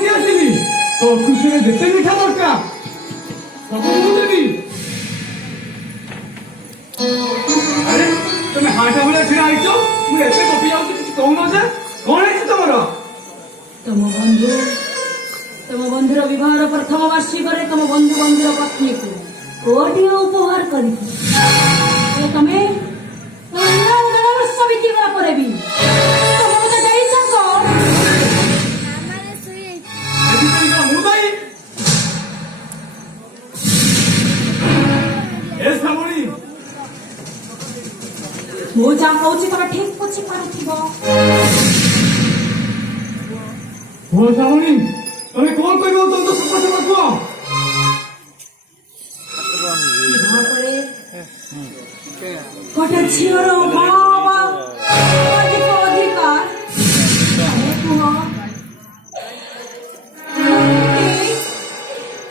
ଧରିକି ଆସିଲି ତୋ ଖୁସିରେ ଯେତେ ମିଠା ଦରକାର ସବୁ ମୁଁ ଦେବି। ଆରେ ତମେ ହାଟ ଭଳିଆ ଛିଡା ହେଇଛ, ମୁଁ ଏତେ ଗପି ଯାଉଛି କିଛି କହୁନ ଯେ, କଣ ହେଇଛି ତମର? ତମ ବନ୍ଧୁର ବିବାହର ପ୍ରଥମ ବାର୍ଷିକରେ ତମ ବନ୍ଧୁର ପତ୍ନୀକୁ କୋଟିଏ ଉପହାର କରିଛି। ତମେ ବର୍ଷ ବିତିଗଲା ପରେ ବି ତମେ ମତେ ଦେଇଛ କଣ? ମୁଁ ଦାୟୀ? ଏ ଶ୍ରାବଣୀ, ମୁଁ ଯାହା କହୁଛି ତମେ ଠିକ ବୁଝି ପାରୁଥିବ। ହଁ ଶ୍ରାବଣୀ, ତମେ କଣ କରିବ ତମେ ତ ସଫା ସଫା କୁହ। ତାପରେ ଗୋଟେ ଝିଅର ମା ବା ଅଧିକାର ତମେ କୁହ।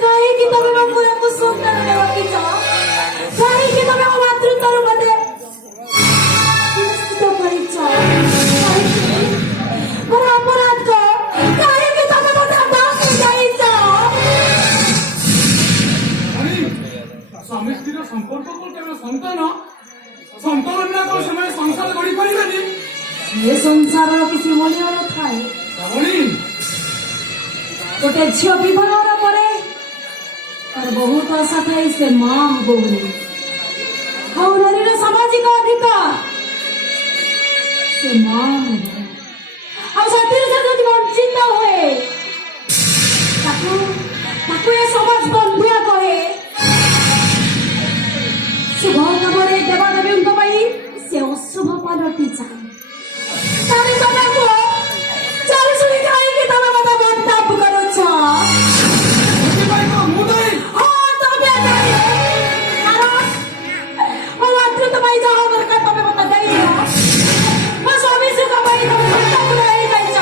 କାହିଁକି ତମେ ମୋ ପୁଅକୁ ସୁନ୍ଦରରେ ରଖିଛ? କାହିଁକି ତମେ ମୋ ମାତୃତ୍ୱର ମତେ ନିଶ୍ଚିତ କରିଛ? ମୋର ଅପରାଧ କାହିଁକି ତମେ ମତେ ଡାକି ଯାଇଛ? ସ୍ୱାମୀ ସ୍ତ୍ରୀର ସମ୍ପର୍କ କଣ କେବଳ ସନ୍ତାନ ବିନା କଣ ସେମାନେ ସଂସାର ଗଢି ପାରିବେନି? ଏ ସଂସାରର କିଛି ମୂଲ୍ୟ ନଥାଏ। ଶ୍ରାବଣୀ, ଗୋଟେ ଝିଅ ବିବାହର ପରେ ତାର ବହୁତ ଆଶା ଥାଏ ସେ ମା ହବ ବୋଲି। ଆଉ ନାରୀର ସାମାଜିକ ଅଧିକାର ସେ ମା ହବ। ଆଉ ସେଥିରେ ସେ ଯଦି ବଞ୍ଚିତ ହୁଏ ତାକୁ ଏ ସମାଜ ବନ୍ଧୁଆ କହେ। ଶୁଭ କାମରେ ଦେବାଦେବୀଙ୍କ ପାଇଁ ସେ ଅଶୁଭ ପାଲଟି ଯାଏ। ତାହେଲେ ତମେ କୁହ, ଚାଲି ଶୁଣି କାହିଁକି ତମେ ମତେ ବଣ୍ଟାପ କରୁଛ? ମୁଁ ଦାୟୀ? ହଁ, ତମେ ଦାୟୀ। କାରଣ ମୋ ମାତୃତ୍ୱ ପାଇଁ ଯାହା ଦରକାର ତମେ ମତେ ଦେଇଛ। ମୋ ସ୍ୱାମୀ ସୁଖ ପାଇଁ ତମେ ବଣ୍ଟାପୁର ହେଇଯାଇଛ।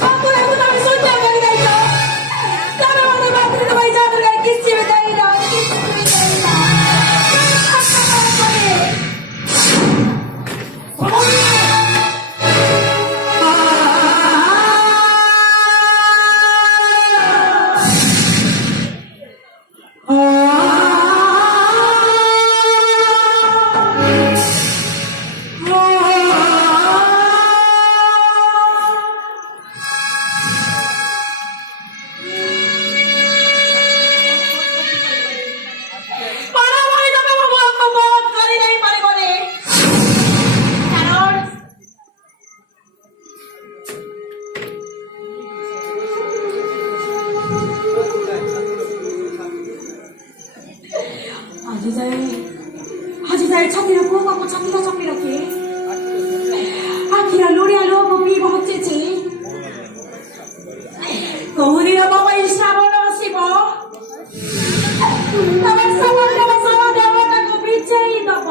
ମୋ ପୁଅକୁ ତମେ ଶୂନ୍ୟ କରିଦେଇଛ। ତମେ ମତେ ମାତୃତ୍ୱ ପାଇଁ ଯାହା ଦରକାର କିଛି ବି ଦେଇନ, କିଛି ବି ଦେଇନ। ଆଜି ଯାଏ ଛାତିର ପୁଅକୁ ଛାତିର ଚାପି ରଖି ଆଖିର ଲୁଣିଆ ଲୁହକୁ ପିଇ ପହଞ୍ଚିଛି। କହୁଦିନ ମୋ ପାଇଁ ଶ୍ରାବଣ ଆସିବ, ତମେ ସମୁଦ୍ର ସାରା ଦେବତାକୁ ବିଛେଇ ଦବ।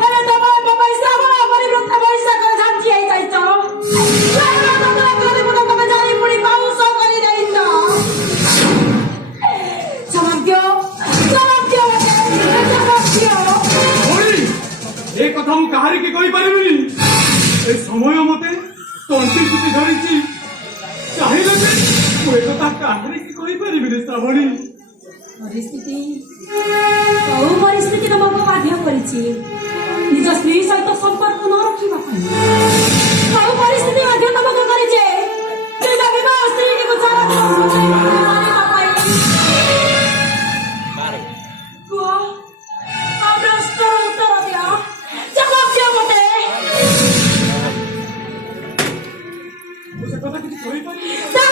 ହେଲେ ତମେ ମୋ ପାଇଁ ଶ୍ରାବଣ ପରିବୃତ ବୈଶାଖ ଝାଞ୍ଚି ହେଇଯାଇଛ। ତମେ ଜାଣି ପୁଣି ପାଉଷ କରିଯାଇଛ। ଏ କଥା ମୁଁ କାହାରିକି କହିପାରିବିନି। ଏ ସମୟ ମତେ ତଣ୍ଟି ଚୁଟି ଧରିଛି। ଚାହିଁଲେ ବି ମୁଁ ଏ କଥା କାହାରିକି କହିପାରିବିନି। ଶ୍ରାବଣୀ, କୋଉ ପରିସ୍ଥିତି ତମକୁ ବାଧ୍ୟ କରିଛି ନିଜ ସ୍ତ୍ରୀ ସହିତ ସମ୍ପର୍କ ନ ରଖିବା ପାଇଁ? କୋଉ ପରିସ୍ଥିତି ବାଧ୍ୟ ତମକୁ କରିଛେ ନିଜ ବିବାହ ସ୍ତ୍ରୀକୁ କୁହ? ଆଉ ପ୍ରଶ୍ନର ଉତ୍ତର ଦିଅ, ଜବାବ ଦିଅ ମତେ। ମୁଁ ସେ କଥା କିଛି କହିପାରିବିନି।